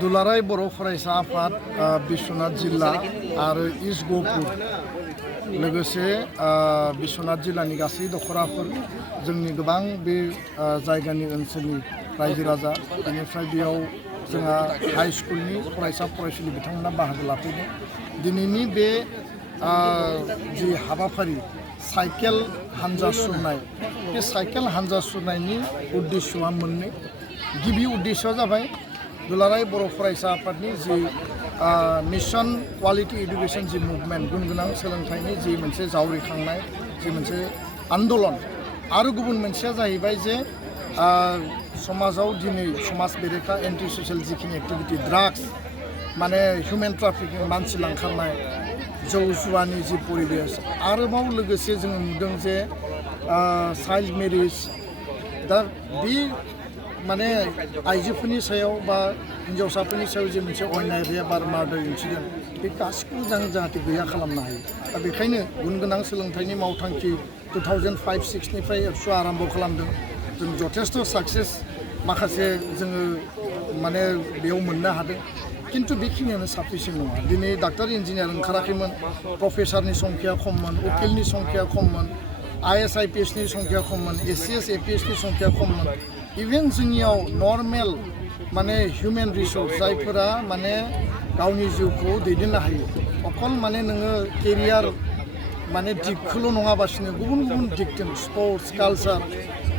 दुलाराय बर' फरायसा आफाद बिश्वनाथ जिल्ला आरो इस्ट गहपुर लोगोसे बिश्वनाथ जिल्लानि गासै दखराफोर जोंनि गोबां बे जायगानि ओनसोलनि रायजो राजा बेनिफ्राय बेयाव जोंहा हाई स्कुलनि फरायसा फरायसुलि बिथांमोना बाहागो लाफैदों। दिनैनि बे जि हाबाफारि साइकेल हानजा सुरनाय बे साइकेल हानजा सुरनायनि उद्देश्यआ मोननै। गिबि उद्देश्यआ जाबाय दुलाराय बर' फरायसा आफादनि जि मिशन क्वालिटी एडुकेशन जि मुभमेन्ट गुन गोनां सोलोंथाइनि जि मोनसे जावरिखांनाय जि मोनसे आन्दोलन आरो गुबुन मोनसेया जाहैबाय जे समाजाव दिनै समाज बेरेखा एन्टि ससियेल जिखिनि एक्टिभिटि ड्राग्स माने हिउमेन ट्राफिकिं मानसि लांखारनाय जौ जुवानि जि परिबेस आरोबाव लोगोसे जों नुदों जे चाइल्ड मेरिज दा बे माने आइजोफोरनि सायाव बा हिन्जावसाफोरनि सायाव जे मोनसे अयनाय रेप आरो मार्डार इन्सिडेन्ट बे गासिखौबो जों जाहाथे गैया खालामनो हायो। दा बेखायनो गुन गोनां सोलोंथाइनि मावथांखि 2005-06निफ्राय एबसु आरम्भ खालामदों। जों जथेस्थ साक्सेस माखासे जोङो माने बेयाव मोननो हादों, किन्तु बेखिनियानो साफिसियेन्ट नङा। दिनै डाक्टार इन्जिनियार ओंखाराखैमोन, प्रफेसारनि संख्या खममोन, उकिलनि संख्या खममोन, IAS IPS नि संख्या खममोन, ACS APS नि संख्या खममोन। इभेन जोंनियाव नर्मेल माने हिउमेन रिसोर्स जायफोरा माने गावनि जिउखौ दैदेननो हायो, अकल माने नोङो केरियार माने दिगखौल' नङाबासिनो गुबुन गुबुन दिगजों स्पर्ट्स कालचार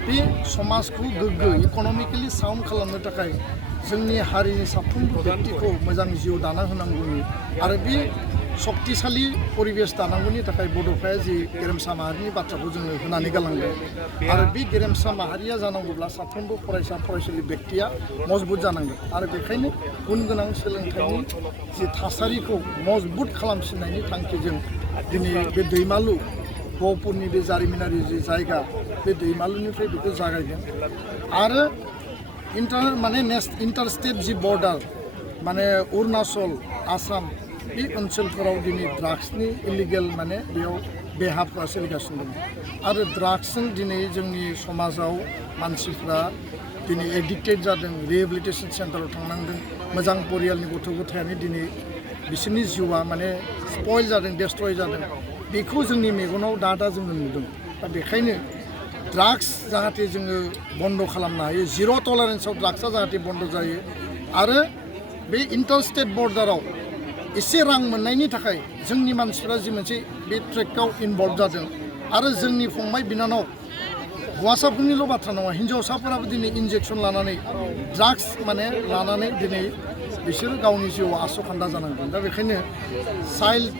बे समाजखौ गोग्गो इक'नमिकेलि साउन्ड खालामनो थाखाय जोंनि हारिनि साफ्रोमबो बेक्तिखौ मोजां जिउ दाना होनांगौनि आरो बे सक्तिशाली परिबेस दानांगौनि थाखाय बड'फाया जि गेरेमसा माहारिनि बाथ्राखौ जोंनो होनानै गालांदों। आरो बे गेरेमसा माहारिया जानांगौब्ला साफ्रोमबो फरायसा फरायसुलि बेक्तिया मजबुत जानांगोन। आरो बेखायनो गुन गोनां सोलोंथाइनि जि थासारिखौ मजबुत खालामसिननायनि थांखिजों दिनै बे दैमालु गहपुरनि बे जारिमिनारि जि जायगा बे दैमालुनिफ्राय बेखौ जागायदों। आरो इन्टारस्टेट जि बर्डार माने अरुणाचल आसाम बे ओनसोलफोराव दिनै ड्राग्सनि इलिगेल माने बेयाव बेहाफोरा सोलिगासिनो दं। आरो ड्राग्सजों दिनै जोंनि समाजाव मानसिफ्रा दिनै एडिक्टेड जादों, रिहेबिलिटेसन सेन्टाराव थांनांदों, मोजां परियालनि गथ' गथायानो दिनै बिसोरनि जिउआ माने स्पइल जादों, डेस्ट्रय जादों। बेखौ जोंनि मेगनाव दा जोङो नुदों। दा बेखायनो ड्राग्स जाहाथे जोङो बन्द' खालामनो हायो, जिर' टलारेन्सआव ड्राग्सआ जाहाथे बन्द' जायो। आरो बे इन्टारस्टेट बर्डाराव एसे रां मोननायनि थाखाय जोंनि मानसिफ्रा जि मोनसे बे ट्रेकआव इनभल्भ जादों। आरो जोंनि फंबाय बिनानाव हौवासाफोरनिल' बाथ्रा नङा, हिन्जावसाफोराबो दिनै इन्जेक्सन लानानै ड्राग्स माने लानानै दिनै बिसोरो गावनि जिउआव आस'खान्दा जानांदों। दा बेखायनो चाइल्ड